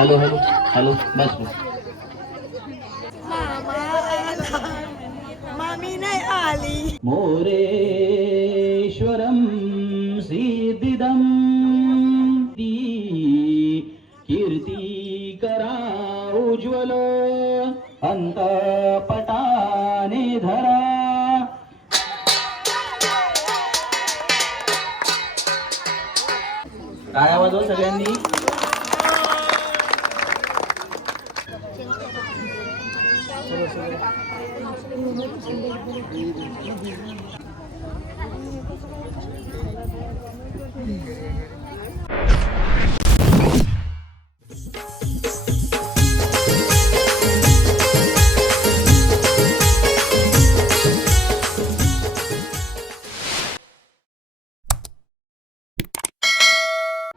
Hello hello hello बस बस. मामी नाही आली. मोरेश्वरम सिद्धिदम ती कीर्ती करा उज्ज्वल अंतपटाने धरा. काय आवाज हो सगळ्यांनी.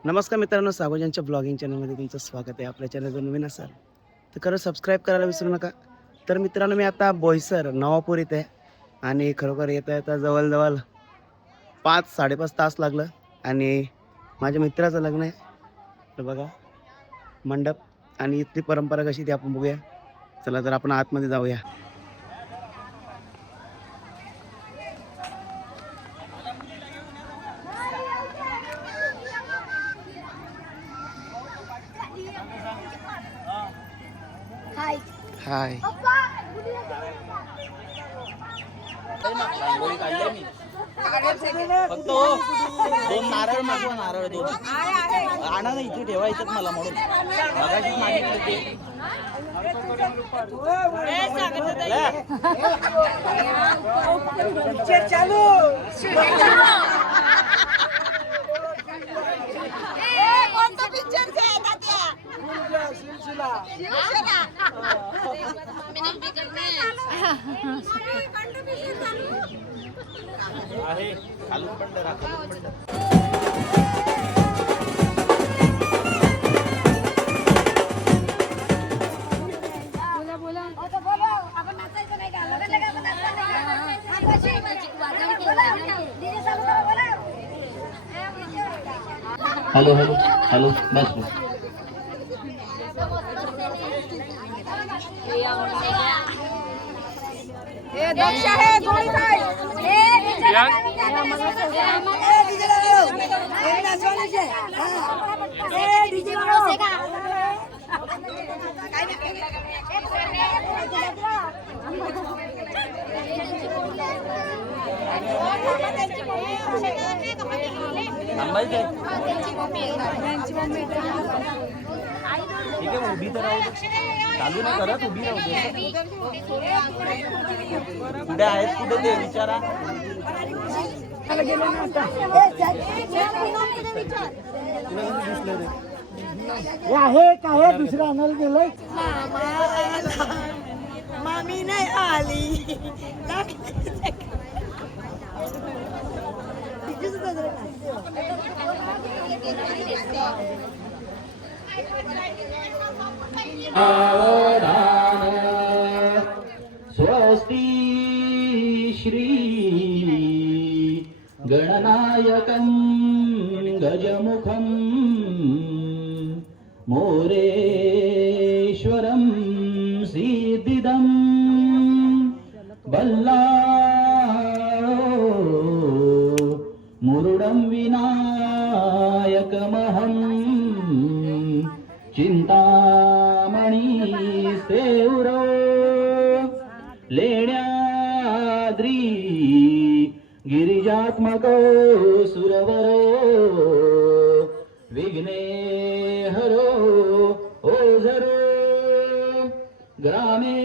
नमस्कार मित्रांनो, सागोजांच्या ब्लॉगिंग चॅनलमध्ये तुमचं स्वागत आहे. आपल्या चॅनल जर नवीन असाल तर खरं सबस्क्राईब करायला विसरू नका. तर मित्रांनो, मी आता बोईसर नवापूर इथे आहे आणि खरोखर येता येता जवळजवळ 5-5.5 तास लागलं आणि माझ्या मित्राचं लग्न आहे. तर बघा मंडप आणि इथली परंपरा कशी ती आपण बघूया. चला तर आपण आतमध्ये जाऊया. हाय रांगोळी काढली मी फक्त 2 नारळ मागवा. नारळ 2 आणा ना इथे ठेवायचं मला म्हणून मगाशीच मागितलं ते. चालू कोणता पिक्चर आहे खालून पण धरा, खालून पण धरा. हॅलो हॅलो हॅलो बस बस. ठीक आहे, उभी तर राहू दे. चालू नाही करत, उभी राहू दे. कुठे आहेत, कुठे ते विचारा. आहे काय दुसरं आणायला गेलोय. मामी नाही आली. स्वस्ति श्री गणनायकं गजमुखं मोरेश्वरं सिद्धिदं बल्लाळो मुरुडं विनायकमहं चिंतामणी सेवरो लेण्याद्री गिरिजात्मको सुरवरो विघ्नेहरो ओझरो ग्रामे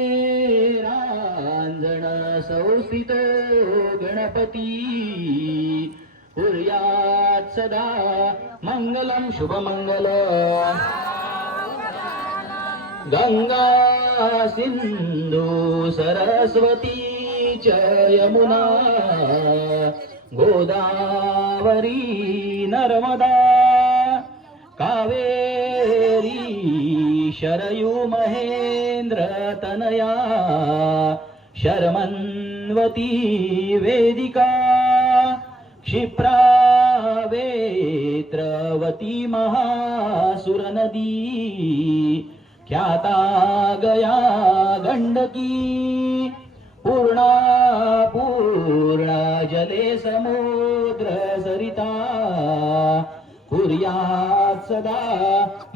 रांजण संस्थितो गणपती कुर्यात् सदा मंगलम शुभमंगलम. गंगा सिंधु सरस्वती च यमुना गोदावरी नर्मदा कावेरी शरयू महेंद्र तनया शर्मन्वती वेदिका क्षिप्रा वेत्रवती महासुरनदी ख्याता गया गंडकी पूर्णा पूर्ण जले समुद्र सरिता कुर्यात् सदा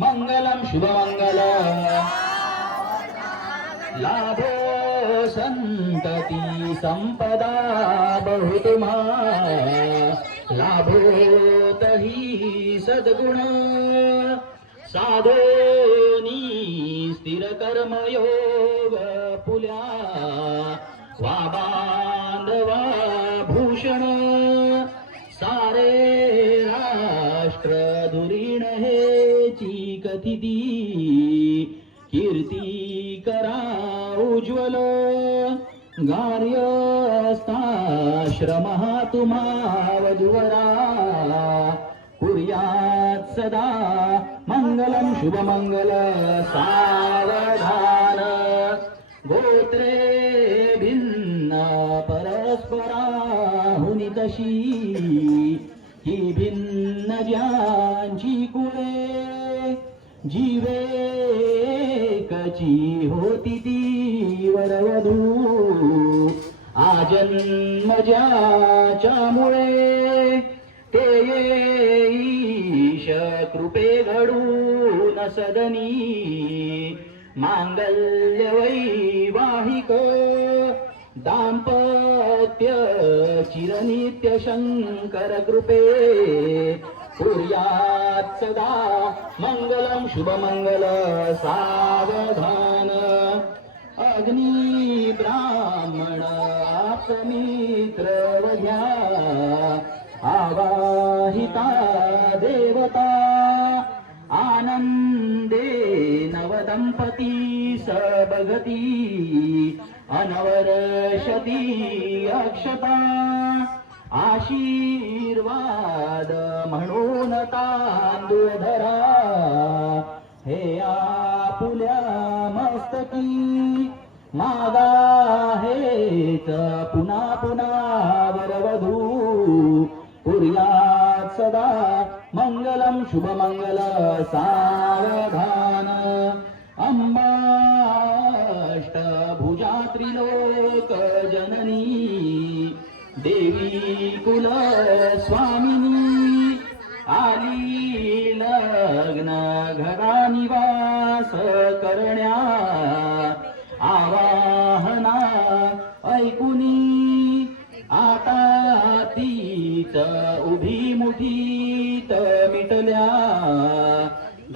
मंगलम शुभमंगल लाभो संतति संपदा बहुतुमा लाभो तही सद्गुण साधोनी स्थिर कर्मयोग पुल्या वा बांधवा भूषण सारे राष्ट्र धुरीण हेची कथिती कीर्ती करा उज्ज्वल गार्यस्थाश्रमः तुम्हा वधुवरा कुर्यात् सदा मंगलम शुभमंगल सावधान गोत्रे भिन्न परस्पराहुनी तशी ही भिन्न ज्यांची कुळे जीवे कची होती ती वरवधू आजन्म ज्याच्यामुळे ते ईश कृपे घडून सदनी मांगल्य वैवाहिक दाम्पत्य चिरनित्य शंकर कृपे कुर्यात् सदा मंगलम शुभमंगल सावधान अग्नि ब्राह्मण आप्तमित्र वघ्या आवाहिता देवता आनंदे नवदंपती सबगती अनवरशती अक्षता आशीर्वाद म्हणून तांदूळ धरा हे आपुल्या मस्तकी मागा हेच पुन्हा पुन्हा वरवधू कुर्यात् सदा मंगलम शुभमंगल सावधान अंबाष्ट भुजा त्रिलोक जननी देवी कुल स्वामिनी आली लग्न घरा निवास करण्या आवाहना ऐकुनी आता तीच उभी मुठीत मिटल्या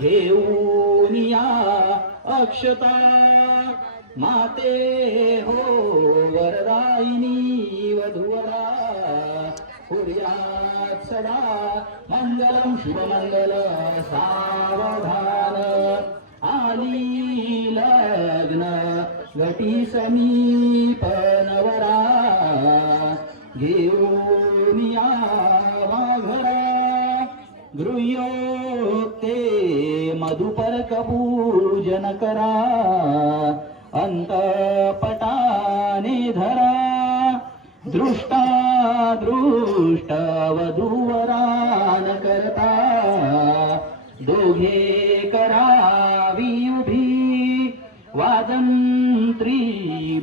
घेऊन या अक्षता माते हो वरदायिनी वधुवरा कुर्यात् सदा मंगलम शुभमंगल सावधान आली लग्न घटी समीप नवरा घेऊन या घरा गृह्योक्ते मधुपर्क पूजन करा अंतपटाने धरा दृष्टा दृष्ट वधूवरान करता दोघे करावी उभी वादंत्री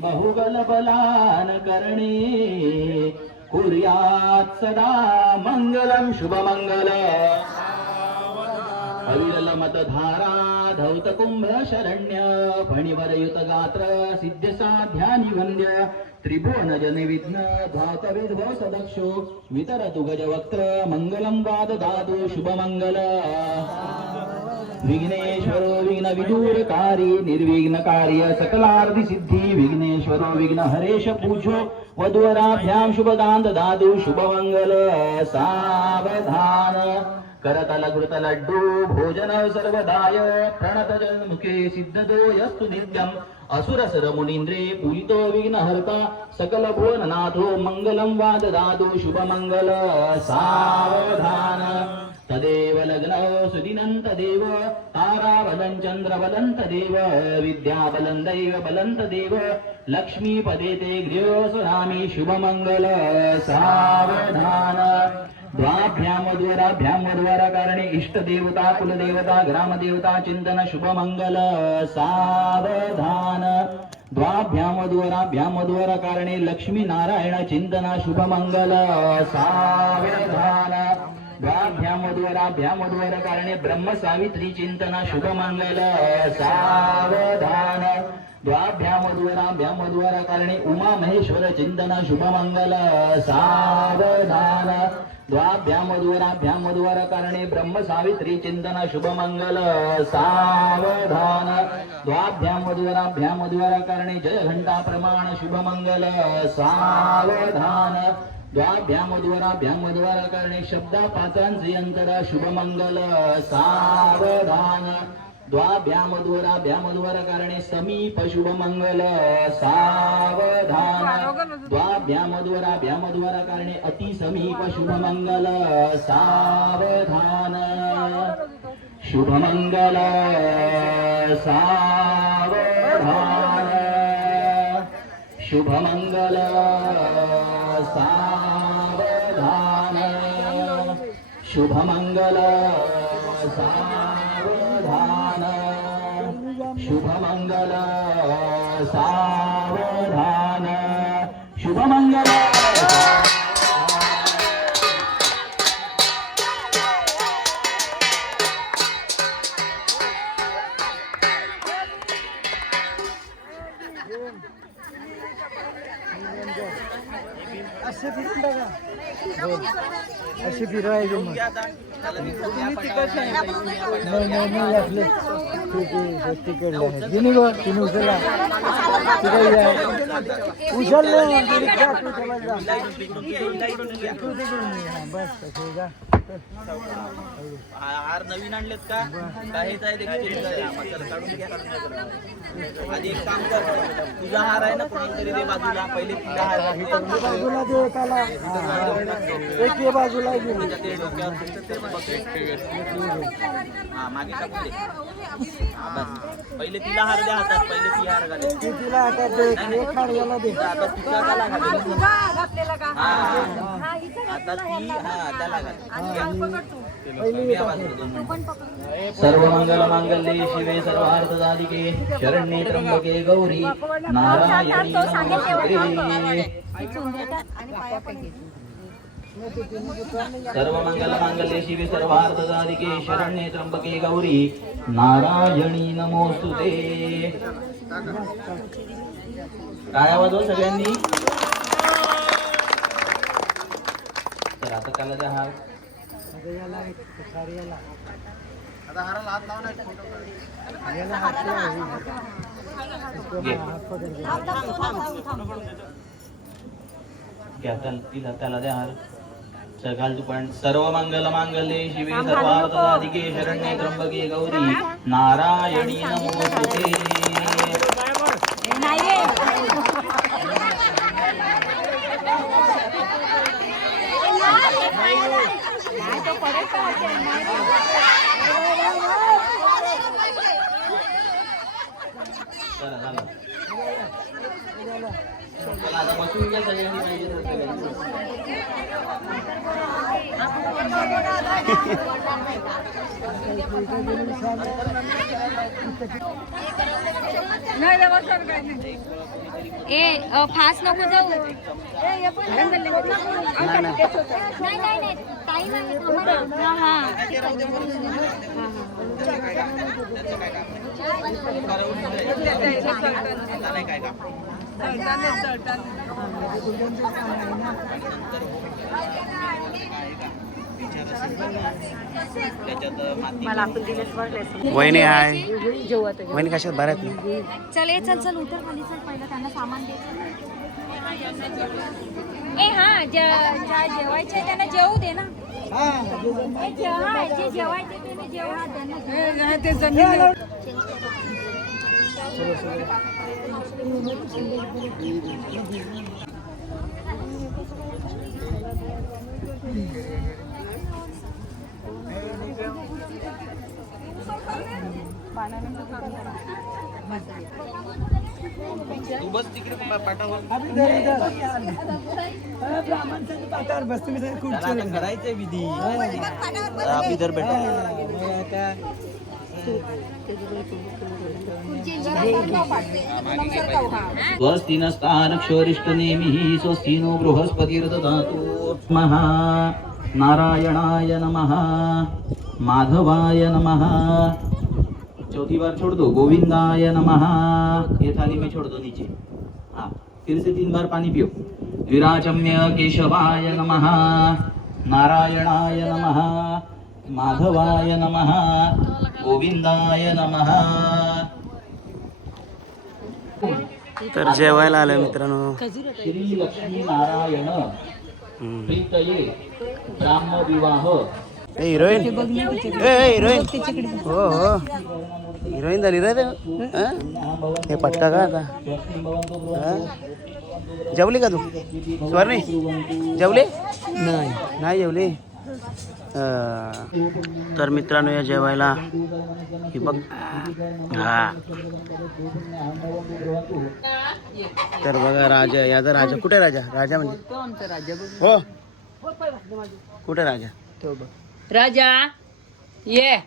बहुगल बलान करणे कुर्यात् सदा मंगलम शुभमंगल अविरल मतधारा धौत कुंभ शरण्य फणिवरयुत गात्र सिद्ध साध्यानि वंद्य त्रिभुवन जन विघ्न धात विध्व सदक्षो वितरतु गजवक्त्र मंगलम वाद दादु शुभमंगल विघ्नेश्वरो विघ्न विदूरकारी निर्विघ्न कार्य सकलार्धि सिद्धि विघ्नेश्वरो विघ्न हरेश पूजो वधूवराभ्याम शुभदान दादु शुभमंगल सावधान करतल घृत लड्डू भोजन सर्वदाय प्रणत जन्मुखे सिद्धदो यस्तु नित्यम असुरसर मुनींद्रे पूजितो विघ्नहर्ता सकल भुवननाथो मंगलम वाद दातु शुभमंगल सावधान तदेव लग्न सुदिनं तदेव ताराबलं चंद्रबलं तदेव विद्याबलं दैव बलं तदेव लक्ष्मीपदे ते गृहोसरामि शुभमंगल सावधान द्वाभ्यामद्वारा कारणे इष्टदेवता कुलदेवता ग्रामदेवता चिंतन शुभमंगल सावधान द्वाभ्यामद्वारा कारणे लक्ष्मी नारायण चिंतन शुभमंगल सावधान द्वाभ्यामद्वारा कारणे ब्रह्म सावित्री चिंतन शुभमंगल सावधान द्वाभ्यामद्वारा कारणे उमा महेश्वर चिंतन शुभमंगल सावधान द्वाभ्यामद्वारा कारणे ब्रह्म सावित्री चिंतन शुभमंगल सावधान द्वाभ्यामद्वारा कारणे जय घंटा प्रमाण शुभमंगल सावधान द्वाभ्यामद्वारा कारणे शब्दा पाचांचे अंतर शुभमंगल सावधान द्वाभ्यामद्वारा कारणे समीप शुभमंगल सावधान द्वाभ्यामद्वारा कारणे अति समीप शुभमंगल सावधान शुभमंगल सावधान शुभमंगल सावधान शुभमंगल सावधान शुभमंगल सावधान शुभमंगल असे फिरून टाका असे फिरवायचे मग नाही आपले तिकडले आहे तिने गो तिने उचलला उचलले बस तसे जा हार नवीन आणलेत का काहीच आहे ते काढून घ्या आधी एक काम कर तुझा हार आहे ना कोणाला तरी दे बाजूला पहिले तुझा हार आहे बाजूला दे एकाला एक बाजूला घे हा मागे टाकून दे बस पहिले तिला हार द्या हातात पहिले ती हार घाले तिला हातात दे एक हार याला दे आता तुझा त्याला घाले आता ती हा त्याला घाले सर्व मंगल मांगल्ये शिवे सर्वार्थ साधिके शरण्ये त्र्यंबके गौरी नारायणी नमोस्तुते सर्व मंगल मांगल्ये शिवे सर्वार्थ साधिके शरण्ये त्र्यंबके गौरी नारायणी नमोस्तुते टाळ्या वाजवा सगळ्यांनी तर आता त्याला द्या हार त्याला द्या हार घाल तू पण सर्व मंगल मांगल्ये शिवे सर्वार्थ साधिके शरण्ये त्र्यंबके गौरी नारायणी नमोस्तुते आता बसून घ्या सगळ्यांनी पाहिजे ए फास्ट नको जाऊ नाही काही नाही वहिनी हाय वहिनी कशात बऱ्यात नाही चल चल उतर खाली चल पहिलं त्यांना सामान दे ए हा ज्या जेवायचे त्यांना जेवू दे ना जे जेवायचे त्यांना जेवू तू बस तिकडे पाठावर करायचंय विधी इधर बेटा स्वस्तिनस्तानक्षरिष्टनेमिः स्वस्तिनो बृहस्पतिर्दधातु नमः नारायणाय नमः माधवाय नमः। चौथी बार छोड़ दो, गोविंदाय नमः। ये थाली में छोड़ दो नीचे। हाँ, फिर से 3 बार पानी पियो। विराजम्य केशवाय नमः नारायणाय नमः माधवाय नमः गोविंदाय नमः। तर जेवायला आलोय मित्रांनो। श्री लक्ष्मी नारायण प्रीतये ब्राह्म विवाह। हिरोईन हिरोईन हो हो हिरोईन झाली रे ते हे पट्टा का आता जेवली का तू स्वर्णी जेवली नाही जेवली तर मित्रांनो या जेवायला ही बघ हा तर बघा राजा याचा राजा कुठे राजा राजा म्हणजे हो कुठे राजा राजा ये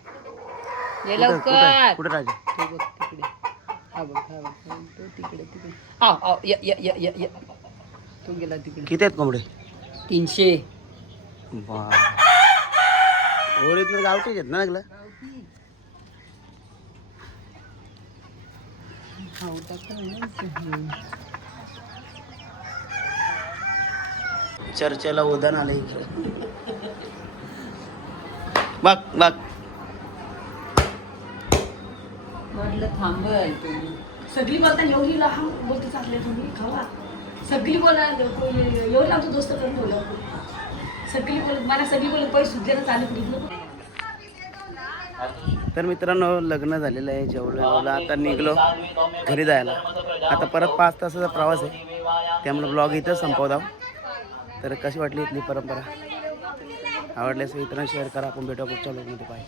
लवकर कुठे राजा तो गेला तिकडे किती आहेत कोंबडे 300 ओरिजिनल गावठीच आहेत ना लागला चर्चेला उदान आलं इकडे बघ बघ म्हटलं थांबल तुम्ही सगळी बोलता एवढी लहान बोलते चांगले तुम्ही खावा सगळी बोला एवढी आमचं दोस्त करून ठेवलं सगळी बोलत मला सगळी बोलत पैसे सुद्धा चालू कुठे तर मित्रांनो लग्न झालेलं आहे जेवढं आता निघलो घरी जायला आता परत 5 तासाचा प्रवास आहे त्यामुळे ब्लॉग इथं संपवत आहोत तर कशी वाटली इथली परंपरा आवडल्यास इतरांना शेअर करा आपण भेटू पुढच्या ब्लॉगमध्ये बाय